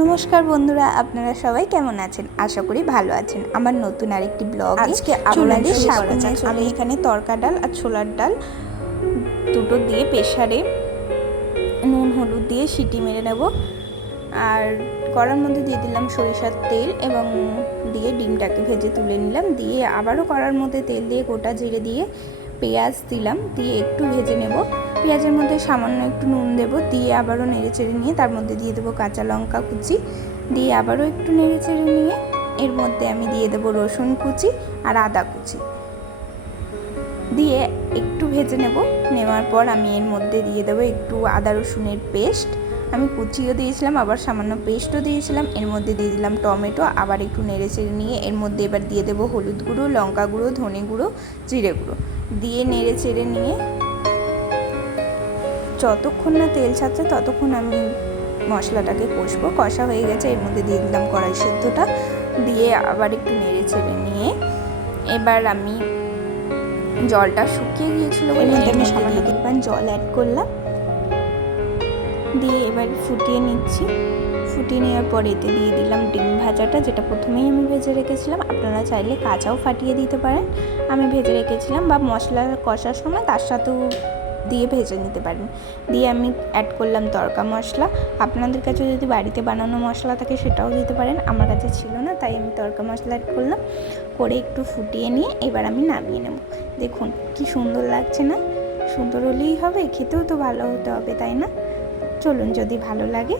নমস্কার বন্ধুরা, আপনারা সবাই কেমন আছেন? আশা করি ভালো আছেন। আমার নতুন আরেকটি ব্লগ আজকে আপনাদের স্বাগত। আমি এখানে তরকা ডাল আর ছোলার ডাল দুটো দিয়ে প্রেসারে নুন হলুদ দিয়ে সিটি মেরে নেব। আর কড়ার মধ্যে দিয়ে দিলাম সরিষার তেল এবং দিয়ে ডিমটাকে ভেজে তুলে নিলাম। দিয়ে আবারও কড়ার মধ্যে তেল দিয়ে গোটা জিরে দিয়ে পেঁয়াজ দিলাম, দিয়ে একটু ভেজে নেব। পেঁয়াজের মধ্যে সামান্য একটু নুন দেব, দিয়ে আবারও নেড়ে চেড়ে নিয়ে তার মধ্যে দিয়ে দেবো কাঁচা লঙ্কা কুচি, দিয়ে আবারও একটু নেড়ে চেড়ে নিয়ে এর মধ্যে আমি দিয়ে দেবো রসুন কুচি আর আদা কুচি, দিয়ে একটু ভেজে নেব। নেওয়ার পর আমি এর মধ্যে দিয়ে দেবো একটু আদা রসুনের পেস্ট, আমি কুচিও দিয়েছিলাম আবার সামান্য পেস্টও দিয়েছিলাম। এর মধ্যে দিয়ে দিলাম টমেটো, আবার একটু নেড়ে চেড়ে নিয়ে এর মধ্যে এবার দিয়ে দেবো হলুদ গুঁড়ো, লঙ্কা গুঁড়ো, ধনে গুঁড়ো, জিরে গুঁড়ো, দিয়ে নেড়ে চেড়ে নিয়ে যতক্ষণ না তেল ছাড়ছে ততক্ষণ আমি মশলাটাকে কষবো। কষা হয়ে গেছে, এর মধ্যে দিয়ে দিলাম কড়াই সেদ্ধটা, দিয়ে আবার একটু নেড়ে চেড়ে নিয়ে এবার আমি জলটা শুকিয়ে গিয়েছিল বলে আমি সামান্য পরিমাণ জল অ্যাড করলাম, দিয়ে এবার ফুটিয়ে নিচ্ছি। ফুটিয়ে নেওয়ার পর এতে দিয়ে দিলাম ডিম ভাজাটা, যেটা প্রথমেই আমি ভেজে রেখেছিলাম। আপনারা চাইলে কাঁচাও ফাটিয়ে দিতে পারেন, আমি ভেজে রেখেছিলাম, বা মশলা কষার সময় তার সাথেও দিয়ে ভেজে নিতে পারেন। দিয়ে আমি অ্যাড করলাম তড়কা মশলা। আপনাদের কাছে যদি বাড়িতে বানানো মশলা থাকে সেটাও দিতে পারেন, আমার কাছে ছিল না তাই আমি তড়কা মশলা অ্যাড করলাম। করে একটু ফুটিয়ে নিয়ে এবার আমি নামিয়ে নেব। দেখুন কি সুন্দর লাগছে না? সুন্দর হলেই হবে, খেতেও তো ভালো হতে হবে, তাই না? চলুন, যদি ভালো লাগে